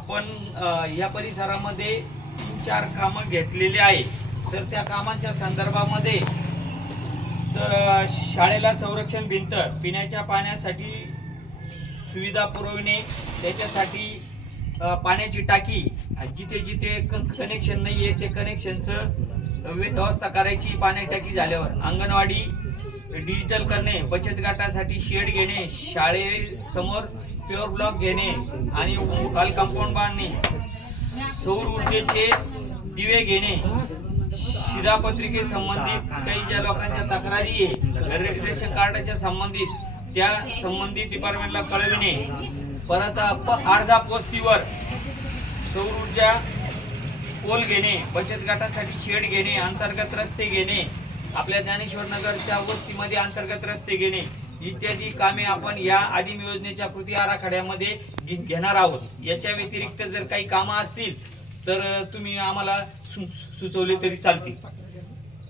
आपण या परिसरामध्ये 3-4 कामं घेतलेली आहे। तर त्या कामांच्या संदर्भामध्ये तर शाळेला संरक्षण भिंत, पिण्याच्या पाण्यासाठी सुविधा पुरविणे, त्याच्यासाठी पाण्याची टाकी, जिथे जिथे कनेक्शन नाही आहे ते कनेक्शनचं व्यवस्था करायची पाणी टाकी झाल्यावर, अंगणवाडी डिजिटल करणे, बचत गटासाठी शेड घेणे, शाळेसमोर प्युअर ब्लॉक घेणे आणि खाली कंपाऊंड बांधणे, सौर ऊर्जेचे दिवे घेणे, शिधापत्रिके संबंधित काही ज्या लोकांच्या तक्रारी आहे रेशन कार्डाच्या संबंधित त्या संबंधित डिपार्टमेंटला कळविणे, परत अर्जा पोस्तीवर सौर ऊर्जा पोल घेणे, बचत गटासाठी शेड घेणे, अंतर्गत रस्ते घेणे, आपल्या ज्ञानेश्वर नगरच्या वस्तीमध्ये अंतर्गत रस्ते घेणे इत्यादी कामे आपण या आदिम योजनेच्या कृती आराखड्यामध्ये घेणार आहोत। याच्या व्यतिरिक्त जर काही कामं असतील तर तुम्ही आम्हाला सुचवले तरी चालतील।